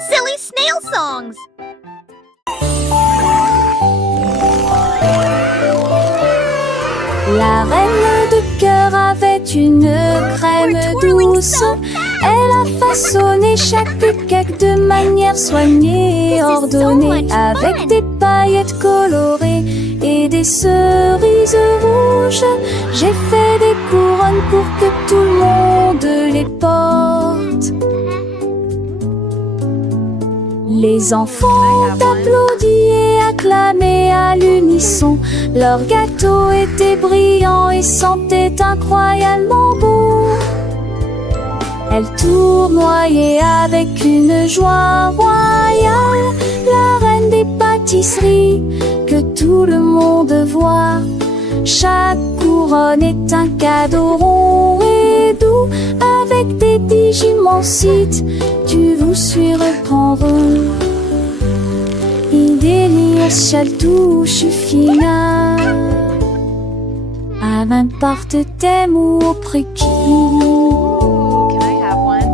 Silly snail songs. La reine de cœur avait une crème douce. Elle a façonné chaque cake de manière soignée, ordonnée, avec des paillettes colorées et des cerises rouges. J'ai fait des couronnes pour que tout le monde les porte. Les enfants applaudissaient et acclamaient à l'unisson. Leur gâteau était brillant et sentait incroyablement bon. Elle tournoyait avec une joie royale, la reine des pâtisseries que tout le monde voit. Chaque couronne est un cadeau rond et doux, avec des digimons sites, tu vous surprendront. Idelias touche fina, avant parte temu opreki. Can I have one?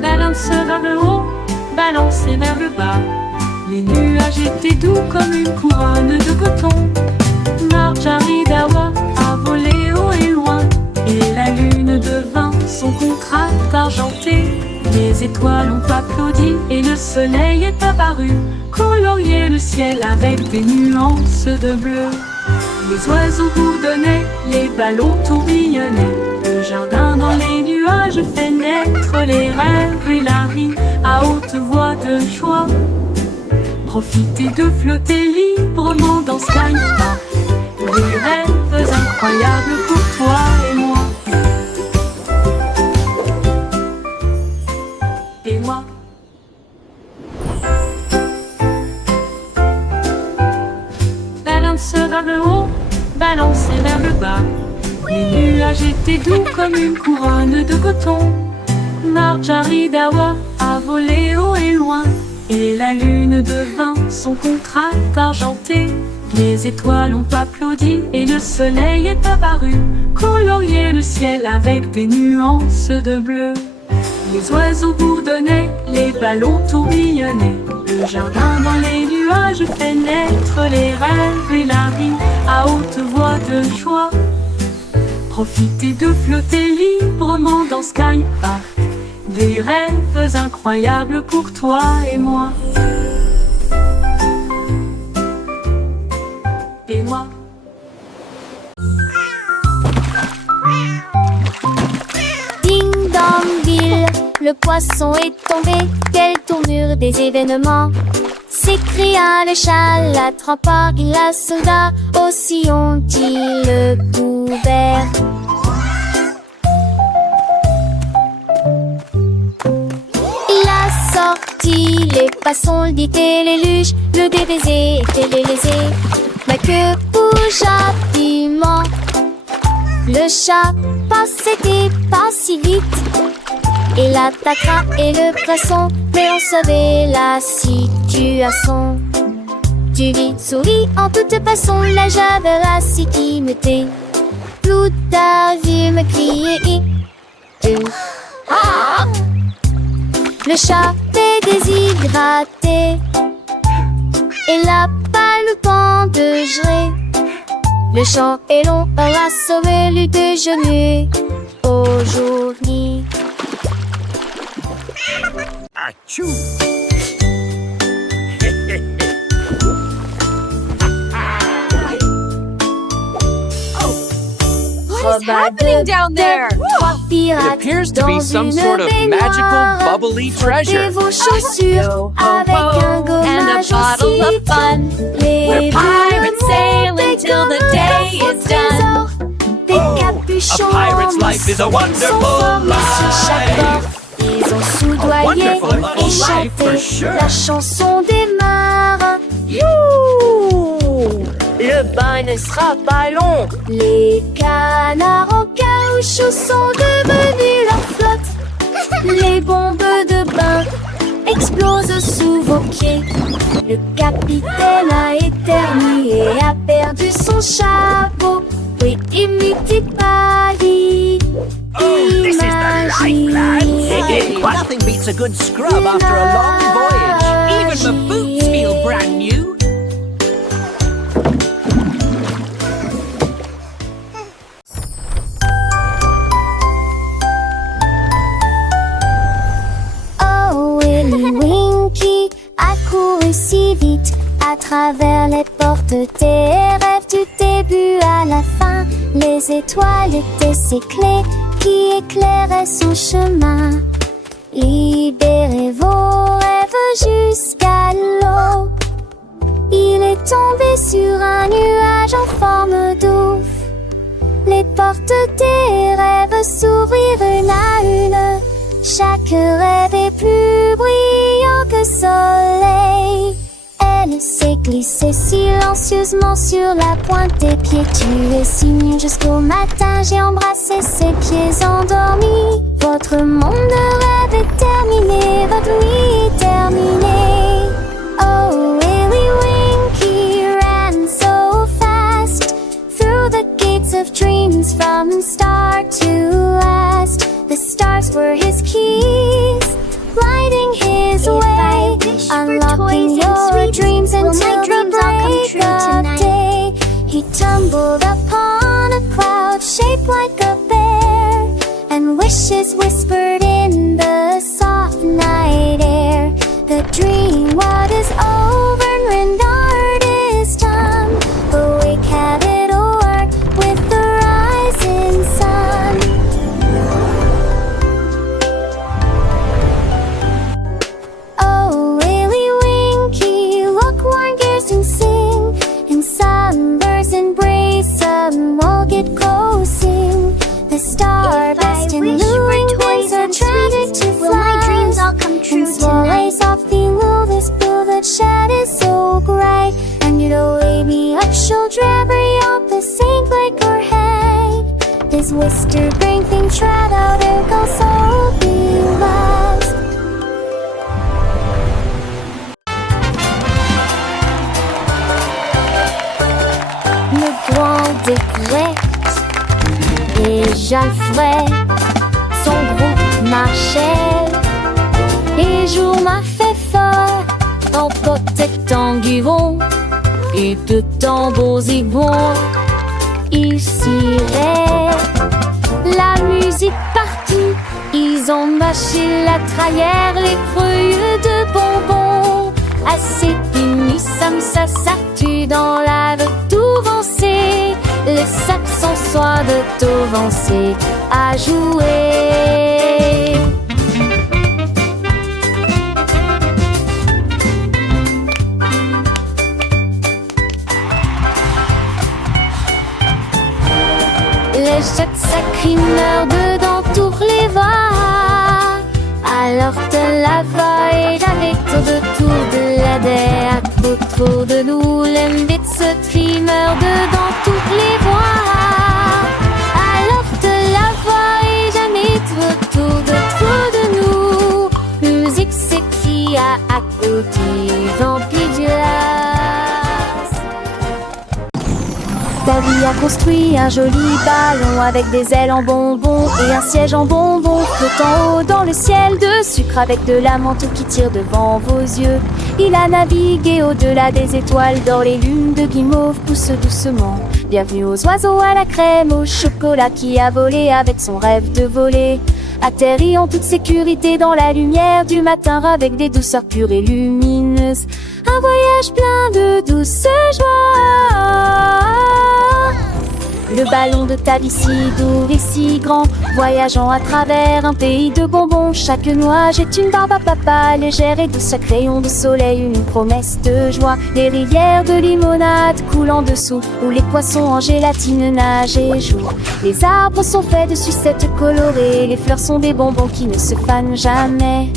Balance vers le haut, balancez vers le bas. Les nuages étaient doux comme une couronne de coton. Marjaridawa a volé haut et loin, et la lune devint son contraste argenté. Les étoiles ont applaudi et le soleil est apparu, colorier le ciel avec des nuances de bleu. Les oiseaux bourdonnaient, les ballons tourbillonnaient. Le jardin dans les nuages fait naître les rêves et la vie à haute voix de joie. Profitez de flotter librement dans Sky Park. Des rêves incroyables pour toi et moi. Et moi. Balance vers le haut, balancez vers le bas. Les nuages étaient doux comme une couronne de coton. Marjaridawa a volé haut et loin, et la lune devint son contraste argenté. Les étoiles ont applaudi et le soleil est apparu, colorier le ciel avec des nuances de bleu. Les oiseaux bourdonnaient, les ballons tourbillonnaient. Le jardin dans les nuages fait naître les rêves et la vie à haute voix de joie. Profitez de flotter librement dans Sky Park. Des rêves incroyables pour toi et moi. Et moi. Ding dong ville, le poisson est tombé. Quelle tournure des événements! S'écria le chat, l'attrapant la soldat. Aussi ont-ils le couvert. Il a sorti les poissons, le dit et les luges, le DBZ et les lésés. Mais que bougea piment. Le chat passait pas si vite. Il attaquera et le poisson, mais on savait la situation. Tu vis, souris en toute façon, la javera si qui me tait. Tout a vu me crier. Ah! Le chat est déshydraté et n'a pas le temps de gérer. Le champ est long, on a sauvé le déjeuner aujourd'hui. Achou! What is happening down there? It appears to be some sort of magical, bubbly treasure. Vos chaussures avec un gommage and a bottle of fun. We're pirates sailing till the day is done. A pirate's life is a wonderful life. Ils ont soudoyé et chanté la chanson des marins. You! le bain ne sera pas long. Les canards en caoutchouc sont devenus leur flotte. Les bombes de bain explosent sous vos pieds. Le capitaine a éternué et a perdu son chapeau. Oui, imite Paris. Imaginez. Nothing beats a good scrub after a long voyage. Even the boots feel brand new. Oh, Willy Winky a couru si vite à travers les portes des rêves du début à la fin. Les étoiles étaient ses clés qui éclairaient son chemin. Libérez vos rêves jusqu'à l'eau. Il est tombé sur un nuage en forme d'ouf. Les portes des rêves s'ouvrirent une à une. Chaque rêve est plus brillant que soleil. Elle s'est glissée silencieusement sur la pointe des pieds. Tu es si mignon jusqu'au matin. J'ai embrassé ses pieds endormis. Votre monde de rêve est terminé. Votre nuit est terminée. Oh, Willy Winky ran so fast through the gates of dreams from start to last. The stars were his keys, lighting his way, unlocking your dreams until the break of day. He tumbled upon a cloud shaped like a bear, and wishes whispered in the soft night air. The dream what is over and art is done. Awake, have it work with the rising sun. Oh, Willy Winky, look, warm gears and sing. In sunbursts embrace, some will get coasting. The starburst and luring winds are tragic to fly. Will my dreams all come true tonight? Softly will this blue that shed is so bright. And you'll lay me up, shoulder every up the sink like her head. This wister brain thing tried out and goes so be lost. Le grand découverte et Jalfred, son groupe marchait. Et jour m'a fait fort en protectant Guivon et de tambours zigons. Ils ciraient la musique partout. Ils ont mâché la trahère, les feuilles de bonbons. Assez fini, ça s'actue dans la de tout vancer. Les saxons soient de tout vancer à jouer. Les jets sacrés meurent dedans tous les voix. Alors te la va et j'avais tout de la derrière. Trop de nous, l'embête se crie meurt dedans toutes les voix. Alors te la va et jamais trop de nous. Musique s'écrit à côté, vampire du las. Davy a construit un joli ballon avec des ailes en bonbons et un siège en bonbons flottant haut dans le ciel de sucre avec de la menthe qui tire devant vos yeux. Il a navigué au-delà des étoiles d'or, les lunes de guimauve poussent doucement. Bienvenue aux oiseaux à la crème, au chocolat qui a volé avec son rêve de voler. Atterri en toute sécurité dans la lumière du matin avec des douceurs pures et lumineuses. Un voyage plein de douce joie. Le ballon de Davy si doux et si grand, voyageant à travers un pays de bonbons. Chaque nuage est une barbe à papa, légère et douce, chaque rayon de soleil une promesse de joie. Les rivières de limonade coulent en dessous, où les poissons en gélatine nagent et jouent. Les arbres sont faits de sucettes colorées, les fleurs sont des bonbons qui ne se fanent jamais.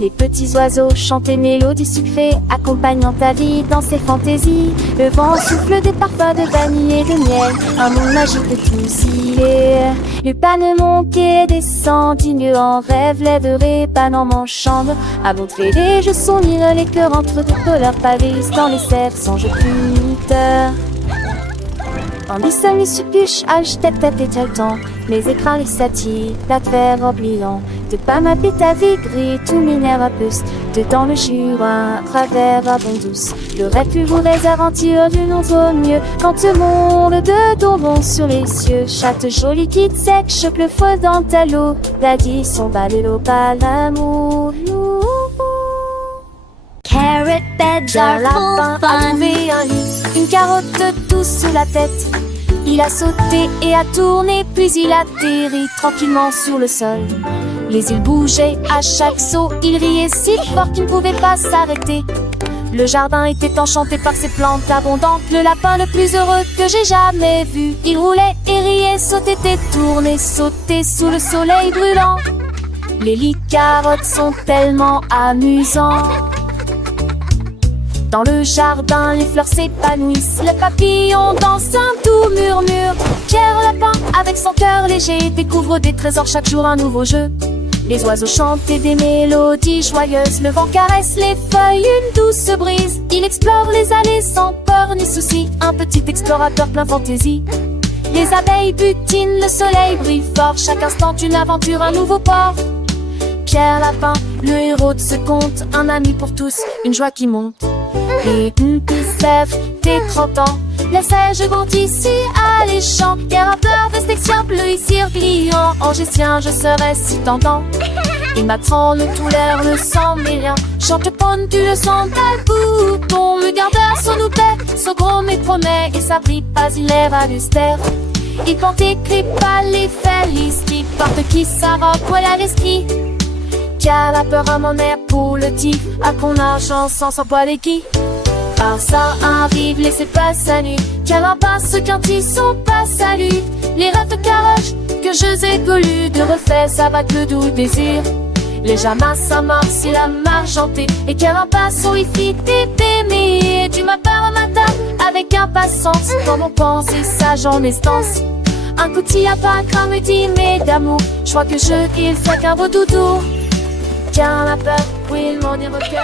Les petits oiseaux chantent des mélodies sucrées, accompagnant ta vie dans ses fantaisies. Le vent souffle des parfums de vanille et de miel, un monde magique de tous y est. Le panemon qui descend, digne en rêve, lèverait pas dans mon chambre. À montrer les jeux sont lire les cœurs entre deux couleurs pavés dans les serres sans jeu pluteur. En bissant les suppuches, tête et le temps. Les écrans, les satis, la terre oubliant. De pas ma pite à vie gris, tout minère à puce. Dedans le jure, un travers à bon douce. Le rêve plus vous les aventures d'une autre mieux. Quand le monde de tombons sur les cieux. Chatte jolie quitte sec, choque le feu dans ta l'eau. L'addition bat de l'eau, pas l'amour. Carrot beds are full fun. Une carotte douce sous la tête. Il a sauté et a tourné, puis il atterrit tranquillement sur le sol. Les îles bougeaient à chaque saut, il riait si fort qu'il ne pouvait pas s'arrêter. Le jardin était enchanté par ses plantes abondantes. Le lapin le plus heureux que j'ai jamais vu. Il roulait et riait, sautait et tournait, sautait sous le soleil brûlant. Les lits carottes sont tellement amusants. Dans le jardin, les fleurs s'épanouissent. Le papillon danse un doux murmure. Pierre Lapin, avec son cœur léger, découvre des trésors chaque jour, un nouveau jeu. Les oiseaux chantent des mélodies joyeuses. Le vent caresse les feuilles, une douce brise. Il explore les allées sans peur ni souci. Un petit explorateur plein fantaisie. Les abeilles butinent, le soleil brille fort. Chaque instant une aventure, un nouveau port. Pierre Lapin, le héros de ce conte. Un ami pour tous, une joie qui monte. Et une sève, tes 30 ans. Les seiges vont ici alléchants. Les rappeurs de section bleu ici brillant. Angécien, je serai si tentant. Il m'attend le tout l'air, le sang mais rien. Chante ponne, tu le sens tel bouton. Le gardeur son nous paie, son gros mais promet. Et ça brille pas, il est valustère. Il porte écrit pas les felices. Qui porte qui sa robe, voilà l'esprit. Qui a la peur à mon air pour le tif. À qu'on argent sans s'en boire les qui. Par ça arrive, laissez pas sa nuit. Car en passe quand ils sont pas saluts. Les rêves de caroche que je ai colus. De refait, ça va que le doux désir. Les jamas s'amorcent, il a margenté. Et car en passe, on y fit des bémés. Du matin au matin, avec impatience. Comme on pense, et sage en estance. Un coup de à pas comme me dit, mais d'amour. Je crois que il fait qu'un beau doudou. Car la peur, oui, il m'en est recueil.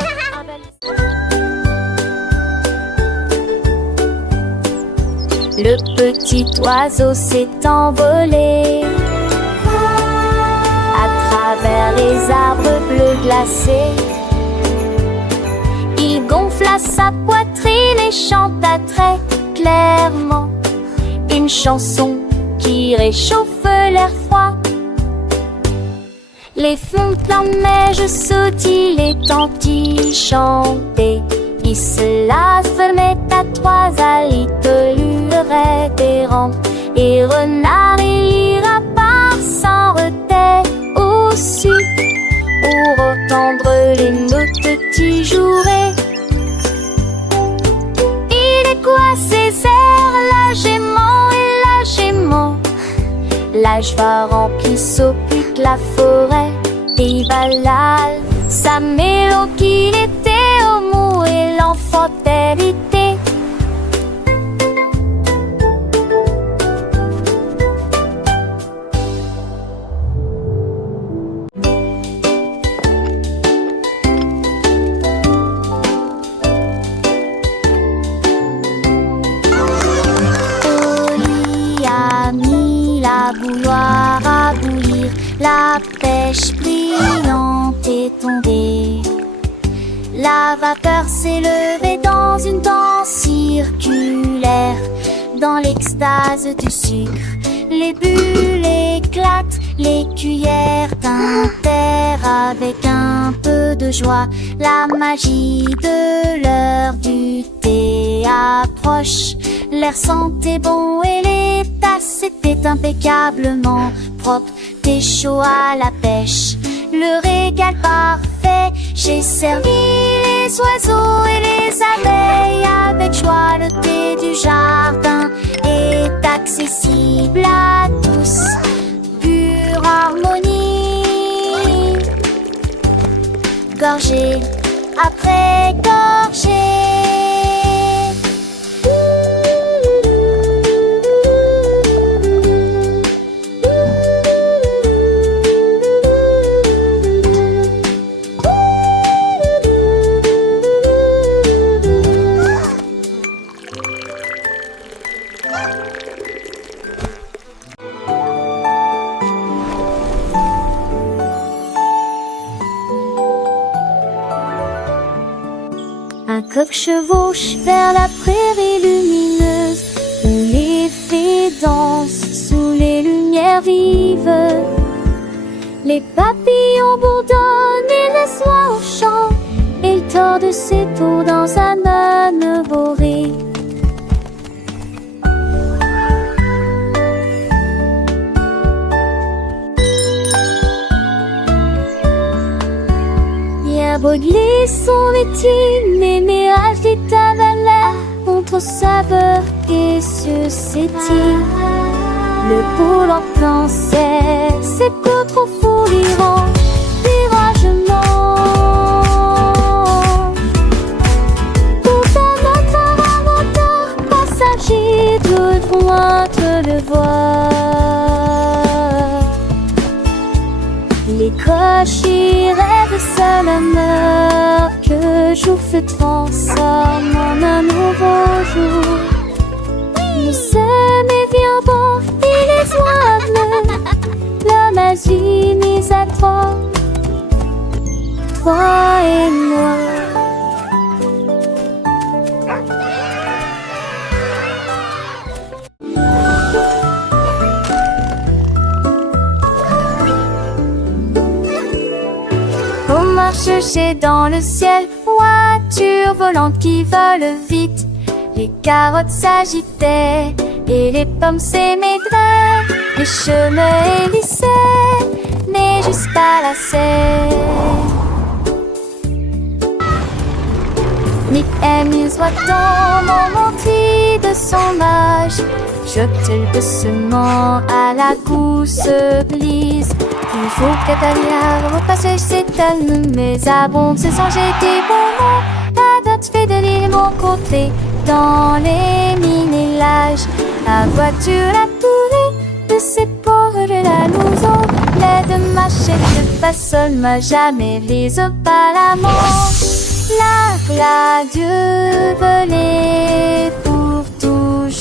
Le petit oiseau s'est envolé à travers les arbres bleus glacés. Il gonfla sa poitrine et chanta très clairement une chanson qui réchauffe l'air froid. Les fontaines de neige sautillent, les tantis chantaient. Il se la fermait à trois alites, lurerait des rangs. Et renard et lapin s'en retaient aussi pour entendre les notes qui joueraient. Il est quoi ces airs, la gémant et la gémant. L'âge va remplir s'occupe la forêt. Et Valal, sa mélodie qu'il était au mou et l'enfantalité. Oli a mis la bouilloire à bouillir. La pêche brillante est tombée. La vapeur s'est levée dans une danse circulaire. Dans l'extase du sucre, les bulles éclatent, les cuillères tintèrent avec un peu de joie. La magie de l'heure du thé approche. L'air sentait bon et les tasses étaient impeccablement propres. Thé chaud à la pêche, le régal parfait. J'ai servi les oiseaux et les abeilles avec joie. Le thé du jardin est accessible à tous, pure harmonie. gorgée après gorgée. Un coq chevauche vers la prairie lumineuse où les fées dansent sous les lumières vives. Les papillons bourdonnent et laissent l'oie au champ, et il tord de ses peaux dans un âne boré. Baudelaire son métier, les mirages des tavalères contre saveur et suscétile. Le poule en pensait, c'est peu trop fou l'Iran, viragement. Tout un autre inventeur, passager, devront te le voir. Les cochers rêvent seul honneur que jour se transforme en un nouveau jour. Nous sommes évidemment et les oies, la magie mise à toi et moi. Chercher dans le ciel, voitures volantes qui volent vite. Les carottes s'agitaient et les pommes s'émaidraient. Les chemins hélissaient, mais jusqu'à la serre. Nick amuse dans mon tri de son âge. Jette doucement à la gousse glisse. Il faut qu'Atalia repasse cette année, mais abonde se sans jeter bon. La date fait de l'île mon côté, dans les minélages. La voiture a tourné de ses pauvres la louson. L'aide machette de façonne m'a jamais lise pas la manche. La Dieu volait pour toujours.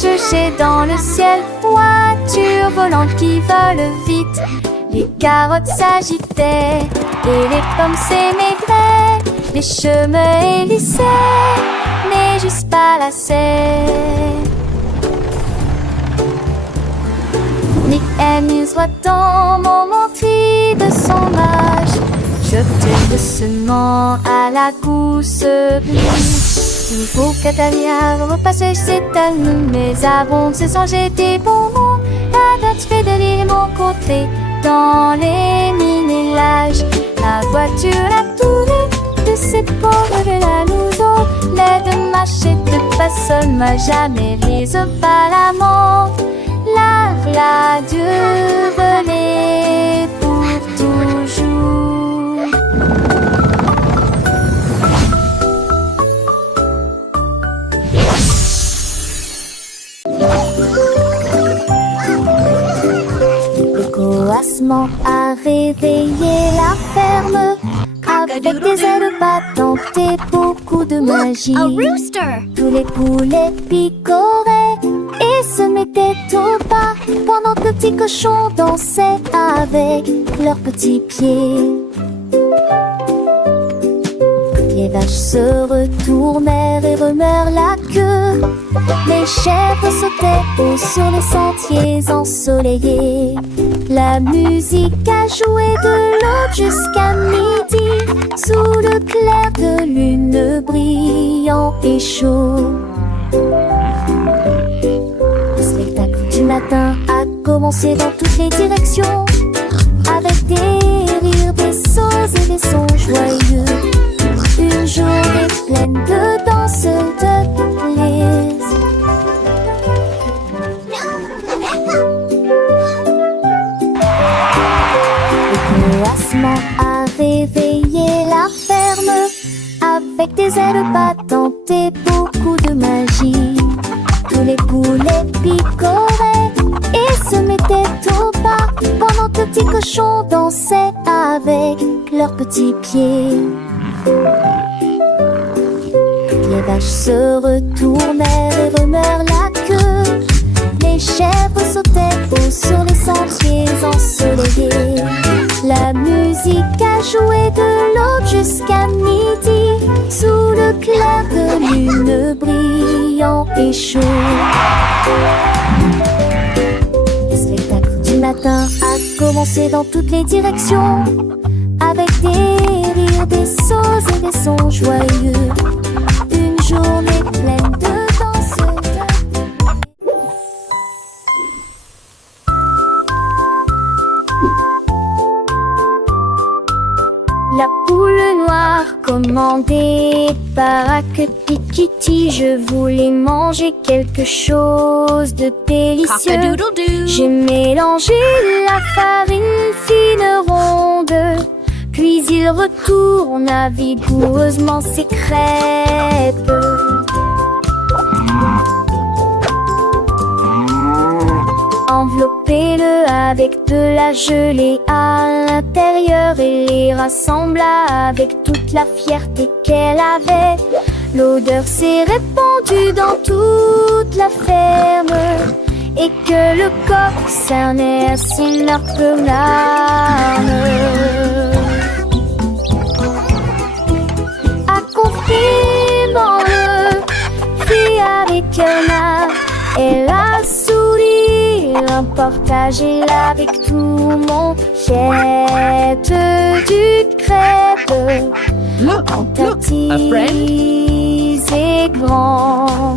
Chercher dans le ciel, voitures volantes qui volent vite. Les carottes s'agitaient et les pommes s'émaidraient. Les chemins hélissaient, mais juste pas la serre. Nick amuse dans mon tri de son âge. Jeté doucement à la gousse glisse. Il faut qu'Atalia repasse cette année, mais abonde se sans jeter bon mot. La date fait de l'île mon côté, dans les minélages. La voiture a tourné de ses pauvres la louson. L'aide machette de façonne m'a jamais lise pas la mort. La Dieu volait pour toujours. Le coassement a réveillé la ferme. Avec des ailes battantes et beaucoup de magie. A rooster! Tous les poulets picoraient et se mettaient au pas, pendant que les petits cochons dansaient avec leurs petits pieds. Les vaches se retournèrent et remuèrent la queue. Les chèvres sautaient haut sur les sentiers ensoleillés. La musique a joué de l'aube jusqu'à midi, sous le clair de lune brillant et chaud. Le spectacle du matin a commencé dans toutes les directions, avec des rires, des sauts et des sons joyeux. Une journée pleine de danse, de plaisir. Le coassement a réveillé la ferme avec des ailes battantes et beaucoup de magie. Tous les poulets picoraient et se mettaient au pas pendant que les petits cochons dansaient avec leurs petits pieds. Les vaches se retournèrent et remuèrent la queue. Les chèvres sautaient haut sur les sentiers ensoleillés. La musique a joué de l'aube jusqu'à midi, sous le clair de lune brillant et chaud. Le spectacle du matin a commencé dans toutes les directions, avec des rires, des sauts et des sons joyeux. Une journée pleine de danse, La poule noire commandée par Kitty, je voulais manger quelque chose de délicieux. Cock-a-doodle-doo. J'ai mélangé la farine fine ronde, puis il retourna vigoureusement ses crêpes. Enveloppez-le avec de la gelée à l'intérieur et les rassembla avec toute la fierté qu'elle avait. L'odeur s'est répandue dans toute la ferme et que le coq cernait à son large larmes. Accomplis-moi-le, fit avec un art, elle a sourire, partagez-la avec tout le monde. Jette du crêpe, Look, en look, a friend. petits et grands.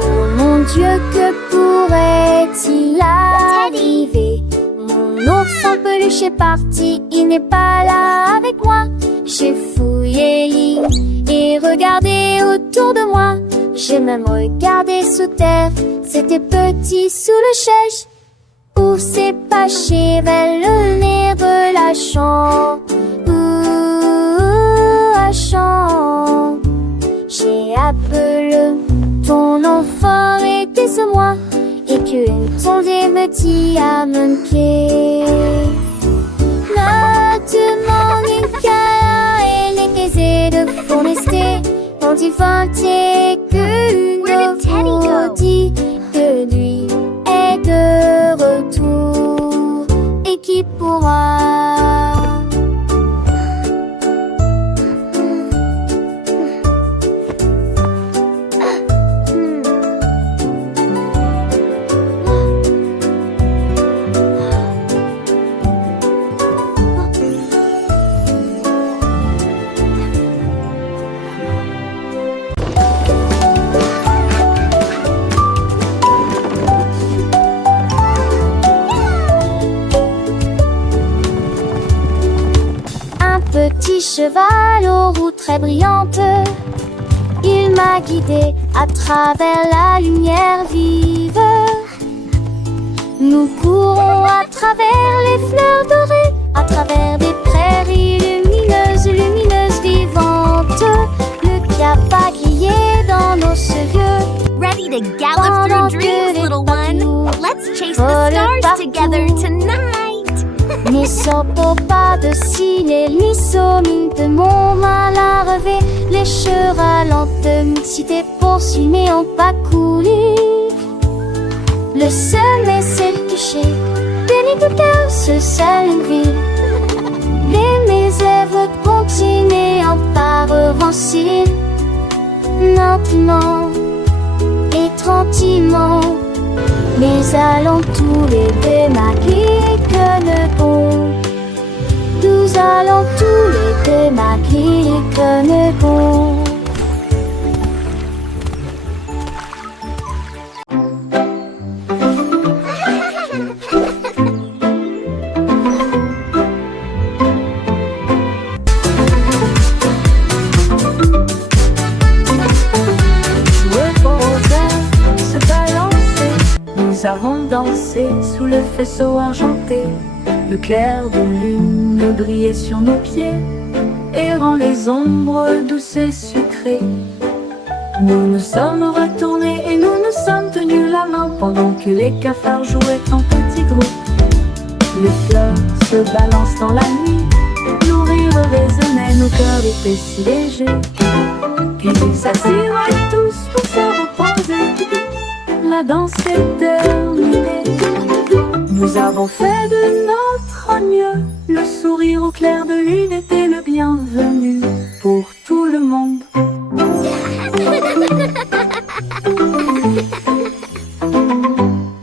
Oh mon Dieu, que pourrait-il arriver? Mon ours en peluche est parti, il n'est pas là avec moi. J'ai fouillé l'île et regardé autour de moi. J'ai même regardé sous terre, c'était petit sous le chèche, où s'est caché vers le nez de la chambre. La chambre. J'ai appelé ton enfant était ce moi, et qu'une tondée me dit à mon pied. Maintenant une cara et les caisses de forester, quand il fantait qu'une dit que lui est de retour et qui pourra. Petit cheval aux roues très brillantes, il m'a guidé à travers la lumière vive. Nous courons à travers les fleurs dorées, à travers des prairies lumineuses, lumineuses, vivantes. Le cap a grillé dans nos cheveux. Ready to gallop through dreams, little one. Let's chase the stars together tonight. Ne sortons pas de ciné, ni sommine de mon mal à relever. Les chevaux lentement m'excitaient poursuivent mais ont pas coulé. Le sommet s'est couché, béni de cœur, ce seul une ville. Mes œuvres continuent par avancer, lentement et tranquillement. Mais allons tous les deux maquiller que le bon. Nous allons tous les deux maquiller que le bon. Nous avons dansé sous le faisceau argenté. Le clair de lune brillait sur nos pieds, errant les ombres douces et sucrées. Nous nous sommes retournés et nous nous sommes tenus la main pendant que les cafards jouaient en petits groupes. Les fleurs se balancent dans la nuit, nos rires résonnaient, nos cœurs étaient si légers. Puis ils s'assirent tous pour se reposer. La danse est terminée. Nous avons fait de notre mieux. Le sourire au clair de lune était le bienvenu pour tout le monde.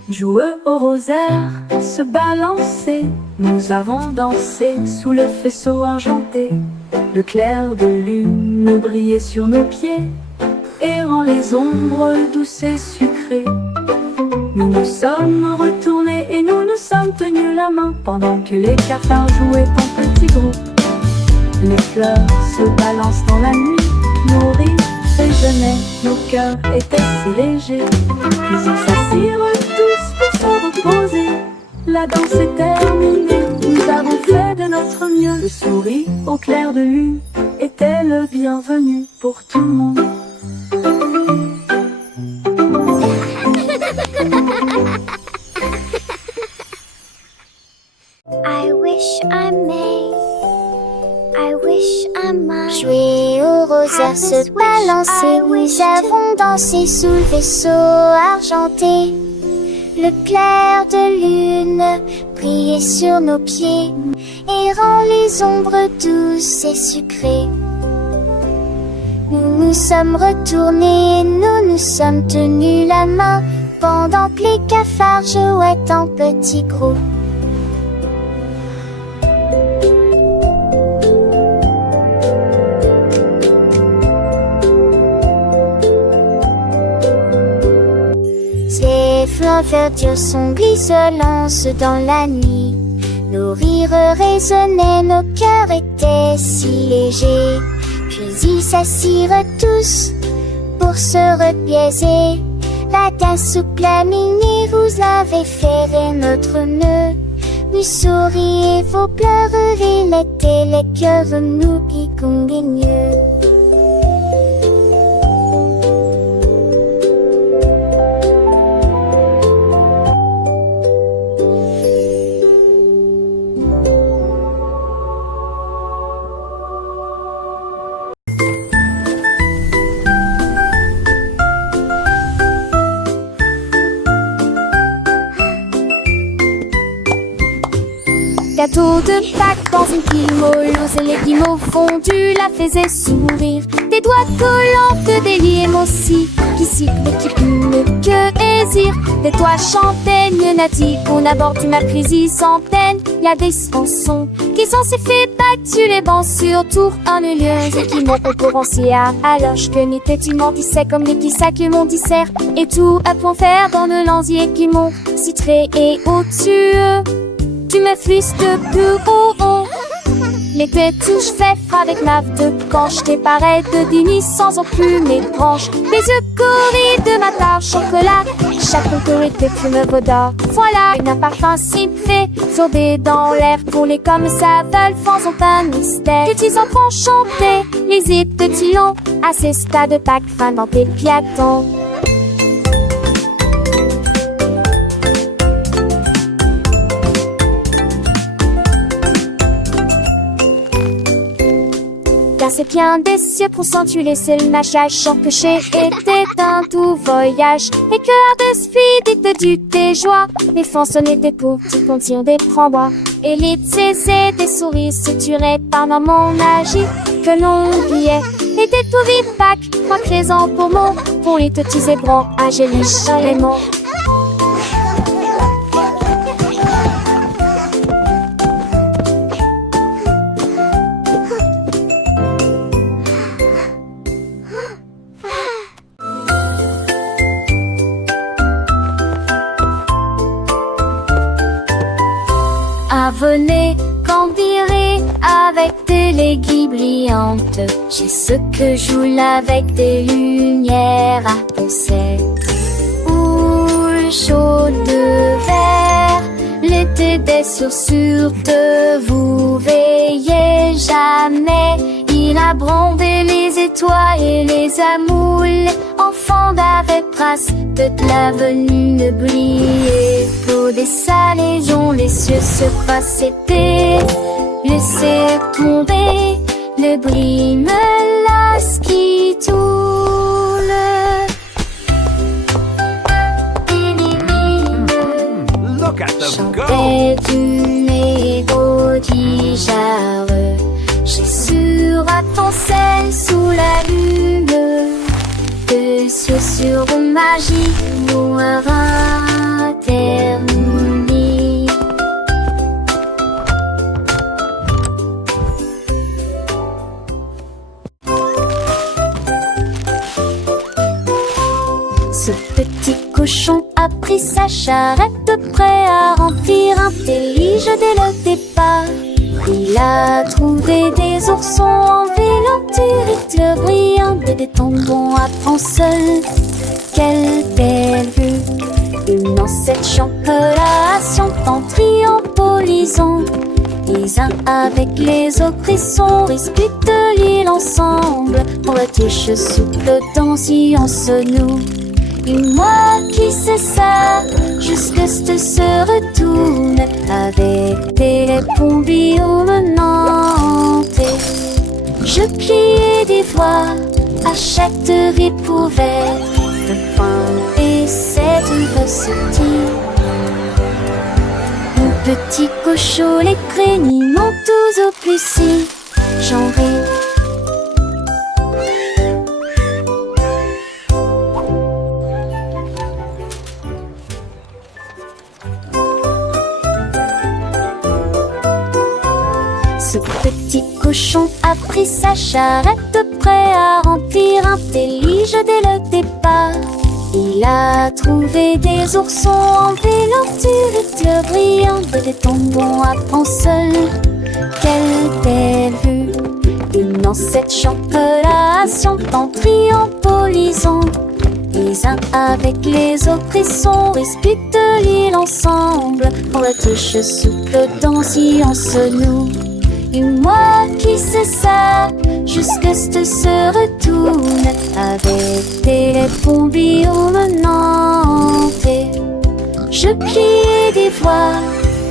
Joueux au rosaire, se balancer. Nous avons dansé sous le faisceau argenté. Le clair de lune brillait sur nos pieds, errant les ombres douces et sucrées. Nous nous sommes retournés et nous nous sommes tenus la main pendant que les cafards jouaient en petits groupes. Les fleurs se balancent dans la nuit, nos rires résonnaient, nos cœurs étaient si légers. Puis ils s'assirent tous pour se reposer. La danse est terminée, nous avons fait de notre mieux. Le sourire au clair de lune était le bienvenu pour tout le monde. I wish I may, I wish I might. Jouer au rosaire, se balancer, nous avons dansé sous le vaisseau argenté. Le clair de lune brillait sur nos pieds, errant les ombres douces et sucrées. Nous nous sommes retournés, nous nous sommes tenus la main, pendant que les cafards jouaient en petits groupes. Ces flancs verdures sont grisonnantes dans la nuit. Nos rires résonnaient, nos cœurs étaient si légers. Puis ils s'assirent tous pour se repiaiser. La danse souple à minuit, vous avez ferré notre nœud. Nous souriez, vos pleurs étaient les cœurs, nous qui conguigneux. Gâteau de Pâques dans une guimauve, et les guimauves fondus la faisaient sourire. Des doigts collants de délier aussi, qui sifflent, qui plument, que hésire. Des toits chantaient, mieux n'a dit, qu'on aborde du mépris sans peine. Y a des chansons qui sont si fait battus les bancs sur tour ennuyeuses et qui m'ont concurrencé à l'orge que n'était-il m'endissait comme les sacs que mon dissert. Et tout à point faire dans le lanzier qui m'ont citré et au-dessus. Tu me flisses de plus haut. L'été touche fait avec ma de canche. T'es pareil de Denis sans aucune mes branches. Les yeux corris de ma tarte chocolat. Chaque contour était plume d'or. Voilà, un parfum si fait sauver dans l'air. Pour les comme ça veulent, faisons un mystère. Que tu enfants chanter les hits de Tillon. À ces stades de Pâques, fin dans tes piatons. Car c'est bien des cieux pour sentir laisser le mâchage sans péché était un tout voyage. Les cœurs de speed du tes joies. Les façons étaient pour qui contirent des frambois. Et les tsés des souris suturées par maman magique que l'on oubliait. Et des tout vives Pâques, moi présent pour mon, pour les petits zébrants, angéliques, les mots. Venez cambirer avec des léguilles brillantes. J'ai ce que joue avec des lumières à penser. Ou chaude et des chaussures de vous veillez jamais. Il a brandé les étoiles et les amoules, enfants d'Avepras, toute la venue ne brillait. Pour des salés dont les cieux se passaient, laissez tomber le bris menace qui tourne. Look at them go! Chantait une égodigère, sur attenselle sous la lune, de chaussures de magie noire interminée. Ce petit cochon a pris sa charrette, prêt à remplir un délige dès le départ. Il a trouvé des oursons en vélanturite brillante et des tombons à seul. Quelle belle vue! Une ancêtre chancelation en triompholisant. Les uns avec les autres, ils sont disputent l'île ensemble. Pour la tige souple danser en se noue. Et moi qui sais ça, jusque ce se retourne avec des pompiers menantés. Je pliais des voix à chaque découverte de pain et cette recette. Mon petit cochon, les craigniments tous au plus si j'en ris. Ce petit cochon a pris sa charrette, prêt à remplir un délige dès le départ. Il a trouvé des oursons en vélanturite brillante et des tombons à seul. Quelle belle vue! Une ancêtre chancelation en triompholisant. Les uns avec les autres, ils sont disputent l'île ensemble. Pour la tige souple danser en se noue. Et moi qui sais ça, jusque ce se retourne avec des pompiers menantés. Je pliais des voix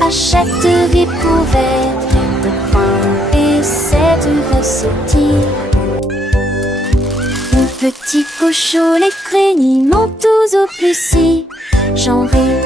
à chaque découverte de pain et cette recette. Mon petit cochon, les craigniments tous au plus si j'en ris.